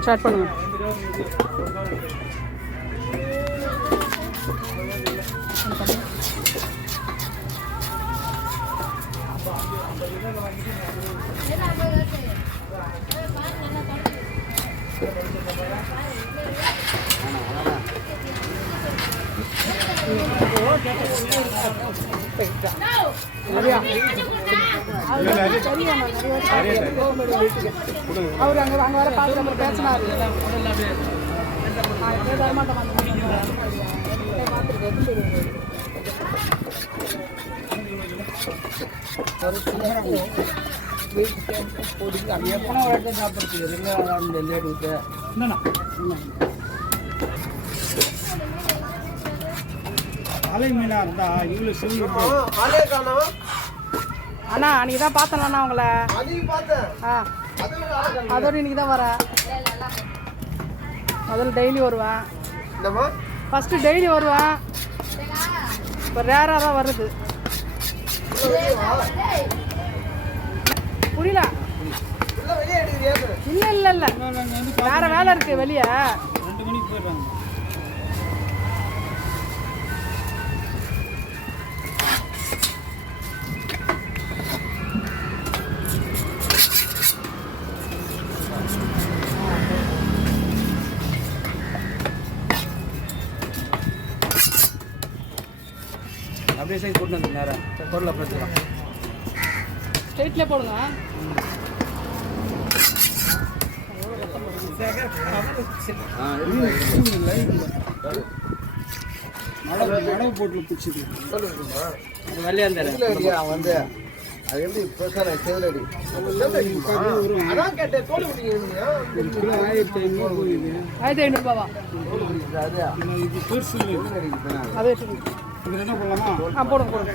Start பண்ணுங்க. அவர் அங்கே அங்கே வர பார்த்து நம்ம பேசினாரு. எப்பனா ஒரு இடத்துல சாப்பிடுறது ரெண்டு லேட் விட்டு என்னண்ணா அலை மீனா இருந்தா இவ்வளோ சொல்லி அண்ணா அன்றைக்கி தான் பார்த்தேன்ண்ணா உங்களை. ஆ அதோட இன்னைக்கு தான் வரேன். முதல்ல டெய்லி வருவேன். ஃபஸ்ட்டு டெய்லி வருவேன், இப்போ ரேராக தான் வருது. புரியல? இல்லை இல்லை இல்லை, வேறு வேலை இருக்குது வெளியே. 2 மணிக்கு போயிடுறாங்க. அப்படியே சைஸ் போட்டு வந்து நேரம் பொருளை பிரச்சனை ஸ்ட்ரெயிட்லேயே போடுங்க. மழை போட்டு பிடிச்சிது வெள்ளையா வந்து அது எப்படி பிரசார செவலடி 1500 ரூபாவா? அது என்ன போடலாமா? போடுங்க போடுங்க.